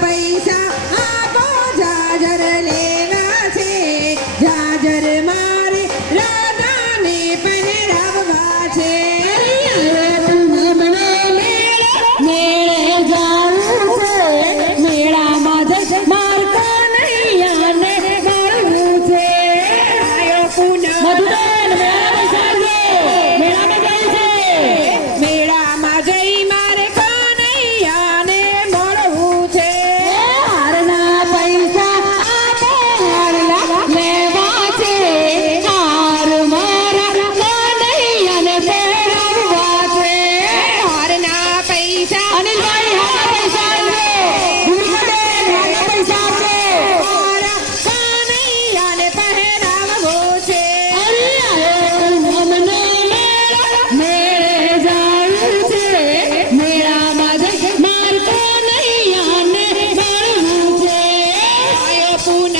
paisa. Habol!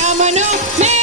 Domino Man.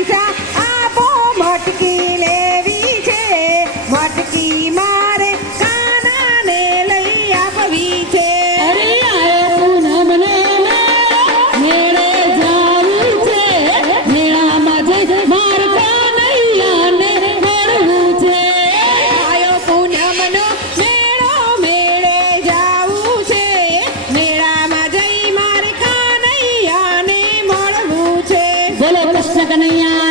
Lisa. కనయ్యా